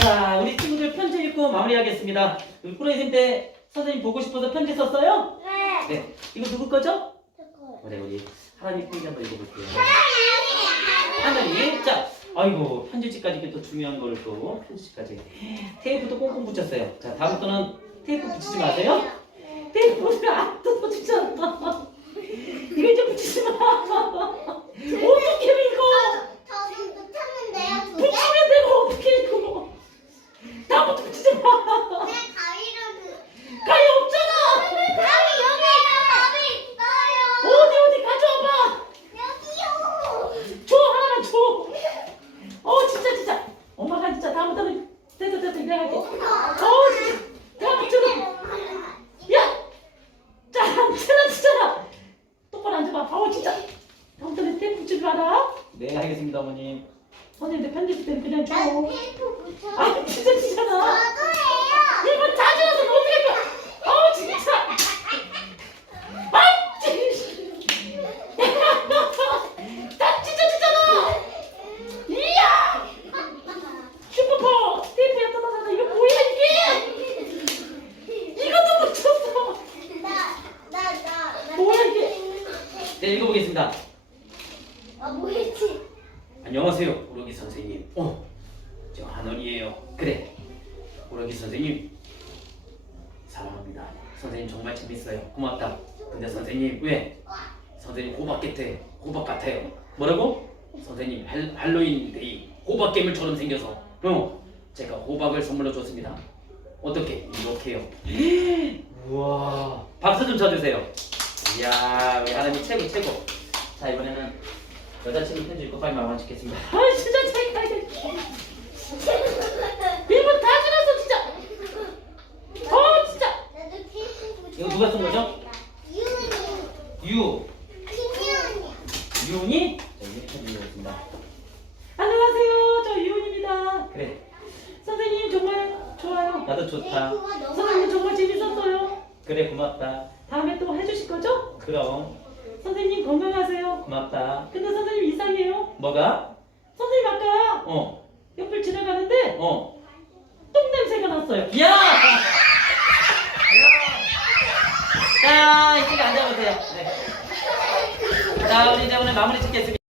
자, 우리 친구들 편지 읽고 마무리하겠습니다. 우리 꾸러기 쌤때 선생님 보고 싶어서 편지 썼어요? 네. 네. 이거 누구 거죠? 저거요. 그래, 우리 하나님 편지 한번 읽어볼게요. 하나님, 자, 아이고 편지지까지 이렇게 또 중요한 걸 또 편지지까지 테이프도 꽁꽁 붙였어요. 자, 다음부터는 테이프 붙이지 마세요. 테이프 붙이면 안 뜯어지잖아. 이거 이제 붙이지 마. 어떻게 읽어? 저좀 붙였는데요, 두 개? 붙이면 되고 어떻게 읽어? 다음부터 붙이지 마. 내 가위로 그. 가위 없잖아. 가위 여기요. 가위 있어요. 어디 어디 가져와봐. 여기요. 줘 하나만 줘. 어 진짜 진짜. 엄마가 진짜 다음부터는 됐어 됐어 내가 할게. 어 진짜. 내가 붙여도. 야! 자, 진짜 진짜. 똑바로 앉아봐. 어 진짜. 다음부터는 테이프 붙이지 마라. 네 알겠습니다 어머님. 선생님들 편집 때는 그냥 줘. 난 테이프 붙여. 아 진짜 진짜나. 저도예요. 이거 다 지나서 어떻게 할 거야? 어 진짜. 아 진짜. 나 진짜 진짜나. 이야. 슈퍼퍼 테이프야 떠나서 이거 뭐야 이게? 이것도 붙였어. 나, 나, 나, 나. 뭐야, 이게? 테이프 있는 거 테이프. 네 읽어보겠습니다. 아, 뭐였지? 안녕하세요, 오러기 선생님. 어, 저 한원이에요. 그래, 오러기 선생님 사랑합니다. 선생님 정말 재밌어요. 고맙다. 근데 선생님 왜? 선생님 호박 같아. 호박 같아요. 뭐라고? 선생님 할, 할로윈 데이 호박 괴물처럼 생겨서 어 제가 호박을 선물로 줬습니다. 어떻게 이렇게요? 우와 박수 좀 쳐주세요. 이야 우리 하나님 최고 최고. 자 이번에는 여자친구 편지 읽고 빨리 마무리 짓겠습니다. 아 진짜 제가 일본 다 지났어 진짜. 어 진짜. 이거 누가 쓴 거죠? 유. 유은이 자 이제 편지 읽겠습니다. 안녕하세요 저 유은입니다. 그래 선생님 정말 좋아요. 나도 좋다. 너무 선생님 안 정말 재밌었어요. 그래 고맙다. 다음에 또 해주실 거죠? 그럼. 선생님 건강하세요. 고맙다. 근데 선생님 이상해요. 뭐가? 선생님 아까 어 옆을 지나가는데 어 똥 냄새가 났어요. 야! 자 이제 앉아보세요. 네. 자 우리 이제 오늘 마무리 짓겠습니다.